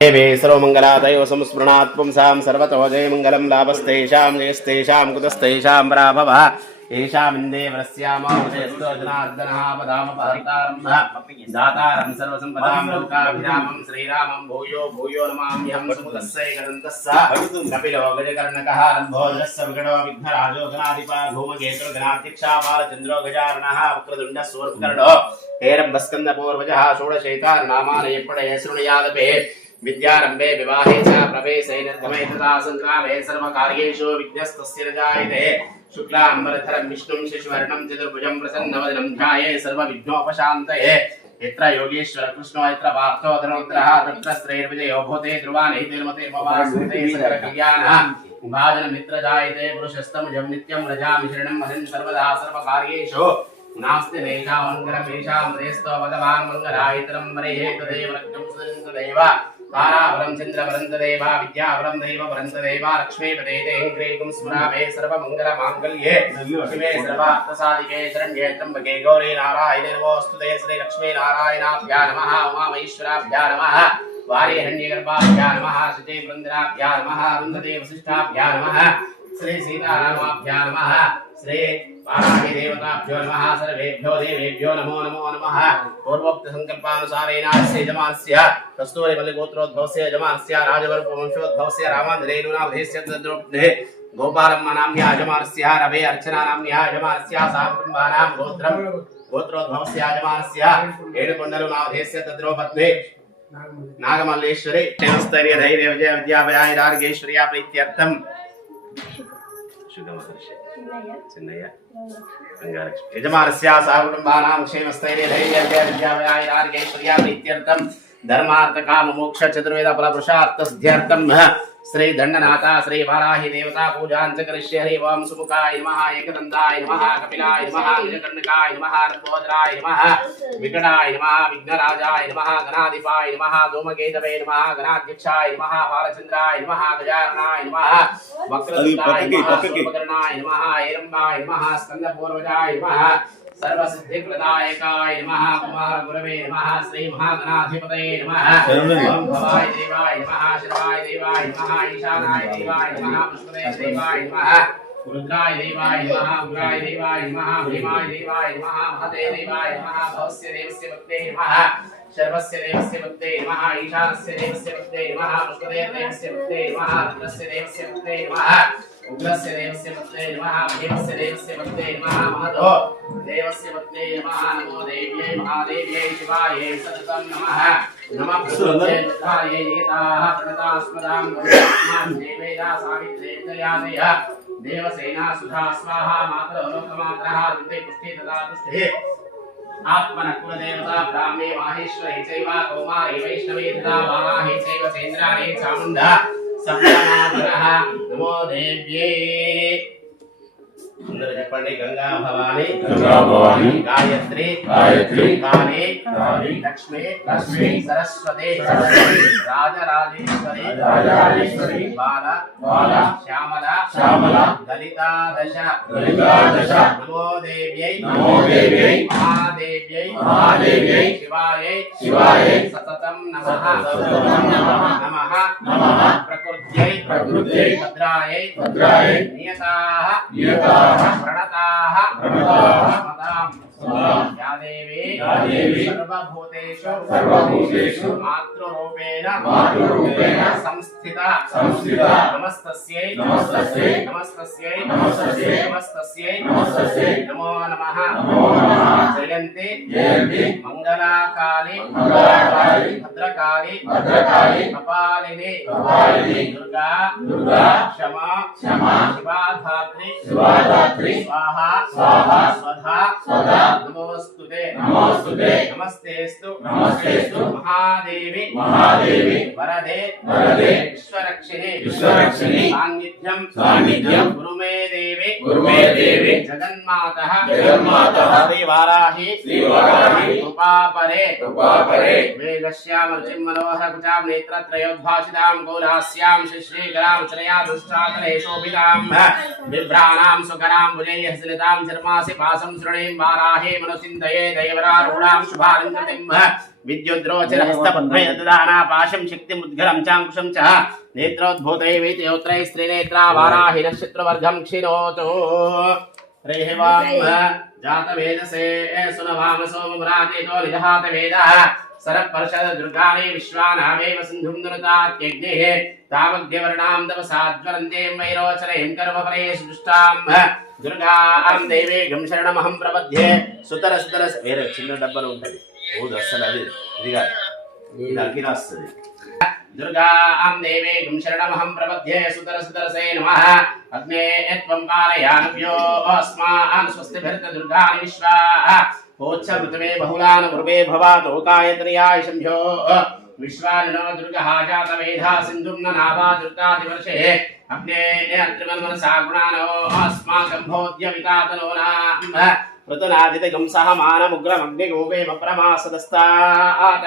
देवे सर्वमङ्गलादयो संस्मृणात् पुंसां सर्वतो जयमङ्गलं लाभस्तेषां जयस्तेषां कुतस्तेषां पराभवः येषामिन्देवरस्यामोदयस्तो जनार्दनः पदामपहर्तारम्भः दातारं सर्वसम्पदां लोकाभिरामं श्रीरामं भूयो भूयो नमाम्यहं समुदस्सैकदन्तस्य कपिलो गजकर्णकः लम्बोदरस्य विकटो विघ्नराजो गणाधिपः धूमकेतुर् गणाध्यक्षः बालचन्द्रो गजाननः वक्रतुण्डः सूर्पकर्णो हेरम्बस्कन्दपूर्वजः षोडशैतानामानि पठय शृणुयादपे विद्यारंभे विवाहे च प्रवेशे निर्गमे तथा संग्रामे सर्वकार्येषु विघ्नस्तस्य न जायते शुक्लांबरधरं विष्णुं शशिवर्णं चतुर्भुजं प्रसन्नवदनं ध्याये सर्वविघ्नोपशान्तये यत्र योगेश्वर कृष्णो यत्र पार्थो धनुर्धरः तत्र श्रेर्विजयो भूते ध्रुवाणि तिर्मते सकलकल्याणः भाजनं मित्र जायते पुरुषस्तमुजं नित्यं रजामि शरणं हरिं सर्वदा सर्वकार्येषु नास्ति देशावङ्करं येषां हृदयस्थो भगवान् मङ्गलायतनं वरेः तदेव रक्तं सदैव तारावरं चन्द्रवरं तदेव विद्यावरं दैव वरं तदेव लक्ष्मीपते देङ्ग्रेकुं स्मरामे सर्वमङ्गलमाङ्गल्ये शिवे सर्वार्थसाधिके शरण्ये त्र्यम्बके गौरी नारायणे नमोऽस्तुते श्रीलक्ष्मीनारायणाभ्यां नमः उमामहेश्वराभ्यां नमः वारिहण्यगर्भाभ्यां नमः शुचे वृन्दनाभ्यां नमः अरुन्धते वसिष्ठाभ्यां नमः श्री सीतारामाभ्यां नमः श्री वाराहि देवताभ्यो नमः सर्वेभ्यो देवेभ्यो नमो नमो नमः पूर्वोक्त संकल्पानुसारेण अस्य यजमानस्य कस्तूरी मल्लिगोत्रोद्भवस्य यजमानस्य राजवर्गवंशोद्भवस्य रामान्धरेणुनामधेस्य तद्रोपणे गोपालम्मा नाम्न्या यजमानस्य रवे अर्चना नाम्न्या यजमानस्य साकुटुम्बानां गोत्रोद्भवस्य यजमानस्य एडुकोण्डलुनामधेस्य तद्रोपत्ने नागमल्लेश्वरी क्षेमस्थैर्य धैर्य विजय विद्याभयारार्गेश्वर्या प्रीत्यर्थं चिन्नय्य यजमानस्य सहकुटुम्बानां क्षेमस्थैर्य धैर्य विद्याभयारार्गेश्वर्या प्रीत्यर्थं धर्मार्थ काम मोक्ष चतुर्वेद फलपुरुषार्थसिद्ध्यर्थं श्री दंडनाथ श्री वाराहि देवता पूजां च करिष्ये हरि ओम सुमुखाय नमः एकदन्ताय नमः कपिलाय नमः नीलकण्ठकाय नमः लम्बोदराय नमः विकटाय नमः विघ्नराजाय नमः गणाधिपाय नमः धूमकेतवे नमः गणाध्यक्षाय नमः बालचन्द्राय नमः गजाननाय नमः वक्रतुण्डाय नमः सूर्पकर्णाय नमः हेरम्बाय नमः स्कन्दपूर्वजाय नमः सर्वसिद्धिप्रदायकाय नमः कुमार गुरवे नमः श्री महागणाधिपतये नमः ओम भवाय देवाय नमः शिवाय देवाय नमः ईशानाय देवाय नमः पुष्पदे देवाय नमः रुद्राय देवाय नमः उग्राय देवाय नमः भीमाय देवाय नमः महते देवाय नमः भवस्य देवस्य भक्ते नमः सर्वस्य देवस्य भक्ते नमः ईशानस्य देवस्य भक्ते नमः पुष्पदे देवस्य भक्ते नमः रुद्रस्य देवस्य भक्ते नमः उग्रस्य देवस्य भक्ते नमः भीमस्य देवस्य भक्ते नमः महतो देवस्य भक्ते नमः नमो देव्यै महादेव्यै शिवायै सततं नमः नमः प्रकृत्यै नीताः प्रणतास्मदां गुरुस्मान् देवेदा सावित्रे जयादय देवसेना सुधा स्वाहा मातरो लोकमात्रः वृद्धे पुष्टि तथा तुष्टिः आत्मनः कुलदेवता ब्राह्मे माहेश्वरी चैव कौमारी वैष्णवी तथा वाराही चैव चैन्द्राणी चामुण्डा सप्तमातरः नमो देव्यै అందరూ చెప్పండి గంగా భవాని గాయత్రి కాళీ లక్ష్మి సరస్వతి రాజరాజేశ్వరి బాల శ్యామల దళితా దశ నమో దేవ్యై మహాదేవ్యై శివాయై సతతం నమః ప్రకృత్యై భద్రాయై నియతాః प्रणताः या देवी सर्वभूतेषु मातृरूपेण संस्थिता नमस्तस्यै नमो नमः जयन्ति मंगलाकाली भद्रकाली कपालिनी दुर्गा क्षमा शिवाधात्री स्वाहा स्वधा नमोस्तुते नमस्तेस्तु महादेवी वरदे विश्वरक्षिणी सान्निध्यं गुरुं गुरुमे देवी जगन्मातः श्री वाराही कृपापरे वेगश्यामरुचिं मनोहर कुचां नेत्रत्रयोद्भासितां गौरास्यां श्रीकरां चरया दुष्टातले शोभितां बिभ्राणां सुकरां भुजैः सलितां चर्मासि पासं श्रणीं वाराहे मनोचिन्तये दैवरारूढां शुभारञ्जतिं विद्युद्रोचरहस्तपद्मयददानापाशं शक्तिमुद्गरं चाङ्कुशं च नेत्रोद्भूतैवेत्योत्रैः स्त्रीनेत्रा वाराहि नक्षत्रवर्गं क्षिणोतु रेहवां जातवेदसे सुनभाम सोममुरातेतो निजहातवेदः सरपर्षद दुर्गाणि विश्वानामेव सिन्धुं दुरतात्यग्निः तावग्यवर्णां तपसाज्वलन्तीं वैरोचरैं कर्मफलेषु दुष्टां दुर्गां देवीं शरणमहं प्रपद्ये सुतर వేరే చిన్న డబ్బాలు ఉంటుంది ఓది అసలు అది ఇది కాదు ఇది అగ్గిరా వస్తుంది दुर्गां देवीं शरणमहं प्रपद्ये सुतरसे नमः अग्ने त्वं पालयानभ्यो अस्मान् स्वस्तिभिर्त दुर्गाणि विश्वा कोच्छ पृथिवे बहुलान् मृगे भवातो कायत्र्याय शम्भ्यो विश्वानिनो दुर्गः जातवेधा सिन्धुं न नावा दुर्गादिवर्षे अग्ने त्रिमन्मनसा गुणानो अस्माकं भोज्य विकातनो नाम ऋतुनादितगं सहमानमुग्रमग्निगोपेम प्रमासदस्तात्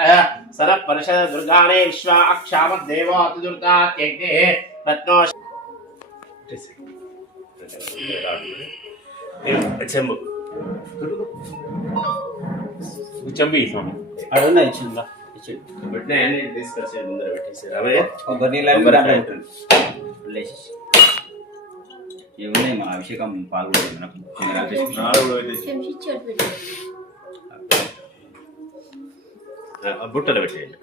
सरपर्षद दुर्गाणे विश्वा अक्षामद्देवो अतिदुर्गात्यग्ने रत्नो చెంబు చెంబు ఇస్తాను అడుగునా ఇచ్చిందా పెట్టినా అన్ని తీసుకొచ్చి ముందర పెట్టేసారు అవే ఏమన్నా మన అభిషేకం పాల్గొంది మనకు బుట్టలు పెట్టేయండి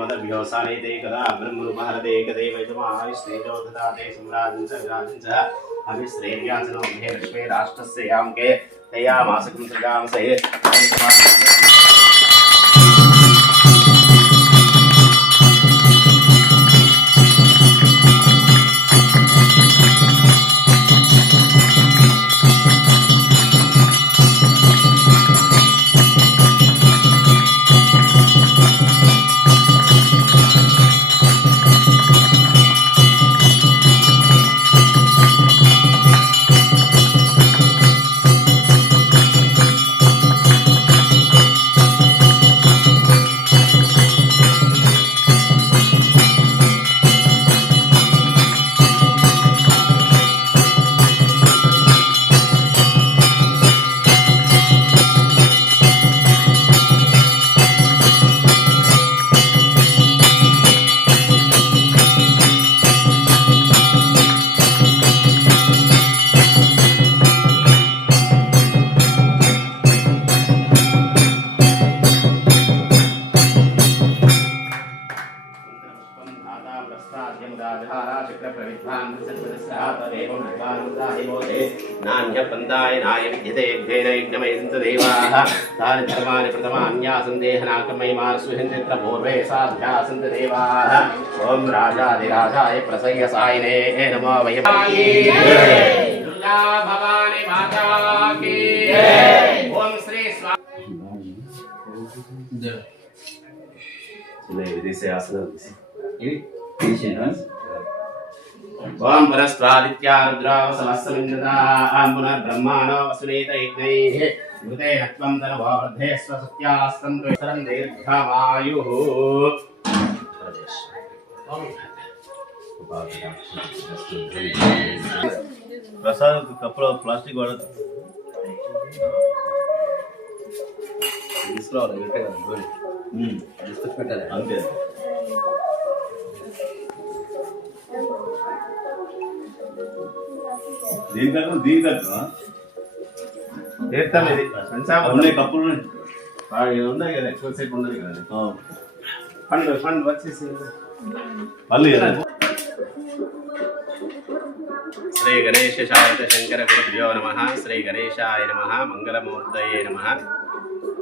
मदभ्योसानेते कदा ब्रह्मरूपहरते कदैवैतमायुस्तेजो ददाते सम्राजं च विराजं च अभिश्रेर्यासनो महे लक्ष्मे राष्ट्रस्य यामके तयामासकं सृगामसे नान्यपन्दाय विद्यते यज्ञेन देवाः तानि धर्माणि प्रथमान्यासन्देहनाकमयिमार्सुहिन्द्र पूर्वे साध्यासन्त देवाः ॐ राजाधिराजाय प्रसय्यसायिने नमो वयं दुर्गा भवानी माता की ॐ श्री ओम परस्त्रादित्या रुद्रावसवस्समिन्द्रता पुनर्ब्रह्माणो वसुनेत यज्ञैः मृते नत्वं तनवो वृद्धे स्वसत्यास्तन्तु सरं दीर्घमायुः प्रसाद कपड़ा प्लास्टिक वाला अंते దీనికన్నా తీర్థం ఇది ఉన్నాయి కప్పులు ఉన్నాయి కదా ఎక్కువ సేపు ఉండదు కదా పండు వచ్చేసి మళ్ళీ శ్రీ గణేశ శారద శంకర గురుభ్యో నమః శ్రీ గణేశాయ నమః మంగళమూర్తయే నమః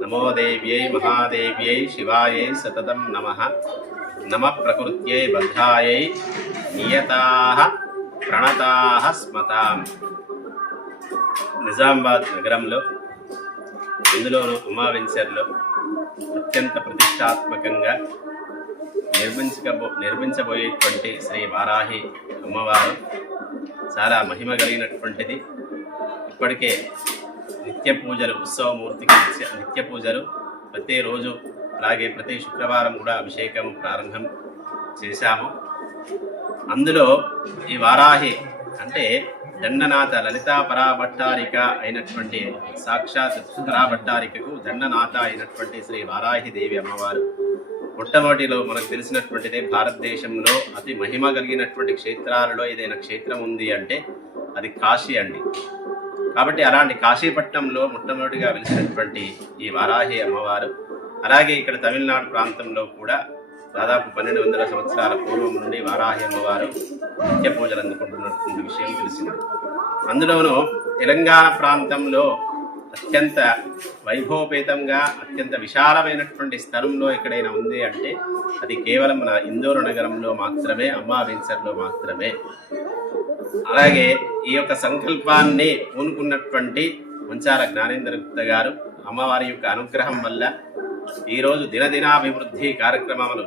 నమో దేవ్యై మహాదేవ్యై శివాయై సతతం నమః నమః ప్రకృత్యై బద్ధాయై నియతాః ప్రణతాః స్మతాం నిజామాబాద్ నగరంలో ఇందులోనూ ఉమావెంచర్లో అత్యంత ప్రతిష్టాత్మకంగా నిర్మించబోయేటువంటి శ్రీ వారాహి అమ్మవారు చాలా మహిమ కలిగినటువంటిది. ఇప్పటికే నిత్య పూజలు, ఉత్సవమూర్తికి నిత్య పూజలు ప్రతిరోజు, అలాగే ప్రతి శుక్రవారం కూడా అభిషేకం ప్రారంభం చేశాము. అందులో ఈ వారాహి అంటే దండనాథ లలితా పరాభట్టారిక అయినటువంటి సాక్షాత్ పరాభట్టారికకు దండనాథ అయినటువంటి శ్రీ వారాహి దేవి అమ్మవారు మొట్టమొదటిలో మనకు తెలిసినటువంటిదే, భారతదేశంలో అతి మహిమ కలిగినటువంటి క్షేత్రాలలో ఏదైనా క్షేత్రం ఉంది అంటే అది కాశీ అండి. కాబట్టి అలాంటి కాశీపట్నంలో మొట్టమొదటిగా వెలిసినటువంటి ఈ వారాహి అమ్మవారు, అలాగే ఇక్కడ తమిళనాడు ప్రాంతంలో కూడా దాదాపు 1200 సంవత్సరాల పూర్వం నుండి వారాహి అమ్మవారు నిత్య పూజలు అందుకుంటున్నటువంటి విషయం తెలిసింది. అందులోనూ తెలంగాణ ప్రాంతంలో అత్యంత వైభవపేతంగా, అత్యంత విశాలమైనటువంటి స్థలంలో ఎక్కడైనా ఉంది అంటే అది కేవలం మన ఇందూరు నగరంలో మాత్రమే, అమ్మావెంచర్లో మాత్రమే. అలాగే ఈ యొక్క సంకల్పాన్ని పూనుకున్నటువంటి మంచాల జ్ఞానేంద్ర గుప్త గారు అమ్మవారి యొక్క అనుగ్రహం వల్ల ఈరోజు దినదినాభివృద్ధి కార్యక్రమాలు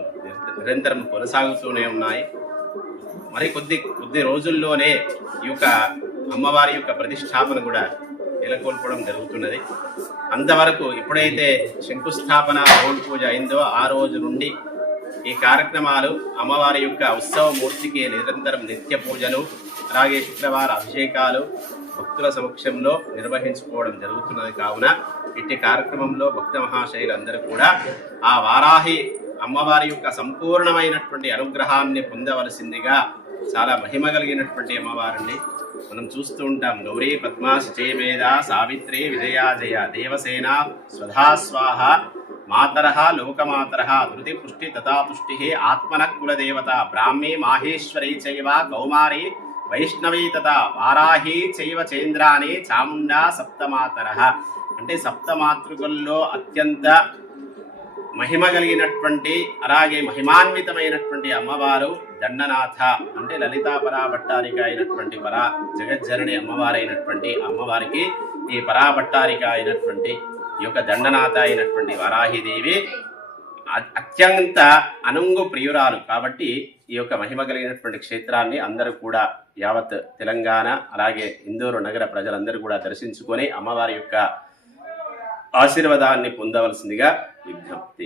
నిరంతరం కొనసాగుతూనే ఉన్నాయి. మరి కొద్ది రోజుల్లోనే ఈ యొక్క అమ్మవారి యొక్క ప్రతిష్టాపన కూడా నెలకొల్పడం జరుగుతున్నది. అంతవరకు ఎప్పుడైతే శంకుస్థాపన రోడ్ పూజ అయిందో ఆ రోజు నుండి ఈ కార్యక్రమాలు అమ్మవారి యొక్క ఉత్సవమూర్తికి నిరంతరం నిత్య పూజలు, అలాగే శుక్రవార అభిషేకాలు భక్తుల సమక్షంలో నిర్వహించుకోవడం జరుగుతున్నది. కావున ఇట్టి కార్యక్రమంలో భక్త మహాశైలందరూ కూడా ఆ వారాహి అమ్మవారి యొక్క సంపూర్ణమైనటువంటి అనుగ్రహాన్ని పొందవలసిందిగా, చాలా మహిమ కలిగినటువంటి అమ్మవారిని మనం చూస్తూ ఉంటాం. గౌరీ పద్మా శచైవేద సావిత్రి విజయాజయ దేవసేన స్వధాస్వాహ మాతరః లోకమాతరః ధృతి పుష్టి తథా పుష్టి ఆత్మనః కులదేవత బ్రాహ్మీ మాహేశ్వరీ చైవ కౌమారి వైష్ణవీ తథా వారాహి చైవ చైంద్రాని చాముండా సప్తమాతరః. అంటే సప్తమాతృకల్లో అత్యంత మహిమ కలిగినటువంటి, అలాగే మహిమాన్వితమైనటువంటి అమ్మవారు దండనాథ అంటే లలితా పరాభట్టారిక అయినటువంటి జగజ్జనని అమ్మవారైనటువంటి అమ్మవారికి ఈ పరాభట్టారిక అయినటువంటి ఈ యొక్క దండనాథ అయినటువంటి వారాహిదేవి అత్యంత అనుంగు ప్రియురాలు. కాబట్టి ఈ యొక్క మహిమ కలిగినటువంటి క్షేత్రాన్ని అందరూ కూడా యావత్ తెలంగాణ, అలాగే ఇందూరు నగర ప్రజలందరూ కూడా దర్శించుకొని అమ్మవారి యొక్క ఆశీర్వాదాన్ని పొందవలసిందిగా విజ్ఞప్తి.